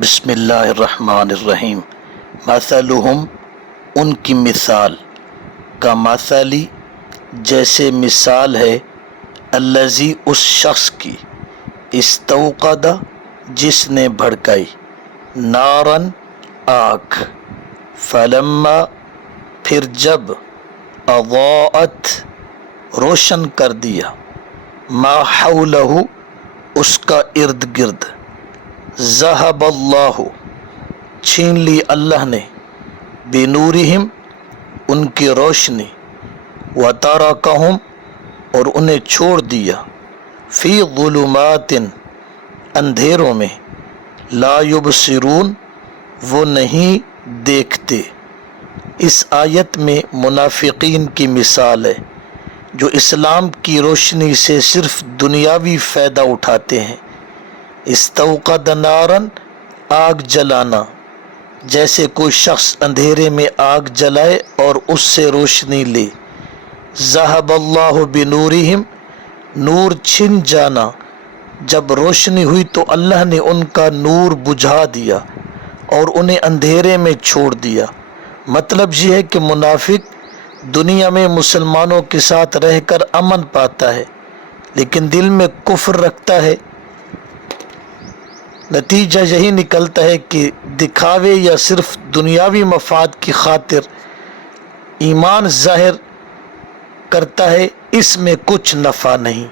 بسم اللہ الرحمن الرحیم۔ مثلہم، ان کی مثال، کا مثلی، جیسے مثال ہے، الذی، اس شخص کی، استوقد، جس نے بھڑکائی، نارن، آگ، فلما، پھر جب، اضاءت، روشن کر دیا، ما حولہ، اس کا ارد گرد، ذہب اللہ، چھین لی اللہ نے، بنورہم، ان کی روشنی، وترکہم، اور انہیں چھوڑ دیا، فی ظلمات، اندھیروں میں، لا یبصرون، وہ نہیں دیکھتے۔ اس آیت میں منافقین کی مثال ہے جو اسلام کی روشنی سے صرف دنیاوی فائدہ اٹھاتے ہیں۔ استوقد نارن، آگ جلانا، جیسے کوئی شخص اندھیرے میں آگ جلائے اور اس سے روشنی لے۔ ذہب اللہ بنورہم، نور چھن جانا، جب روشنی ہوئی تو اللہ نے ان کا نور بجھا دیا اور انہیں اندھیرے میں چھوڑ دیا۔ مطلب یہ ہے کہ منافق دنیا میں مسلمانوں کے ساتھ رہ کر امن پاتا ہے لیکن دل میں کفر رکھتا ہے۔ نتیجہ یہی نکلتا ہے کہ دکھاوے یا صرف دنیاوی مفاد کی خاطر ایمان ظاہر کرتا ہے، اس میں کچھ نفع نہیں۔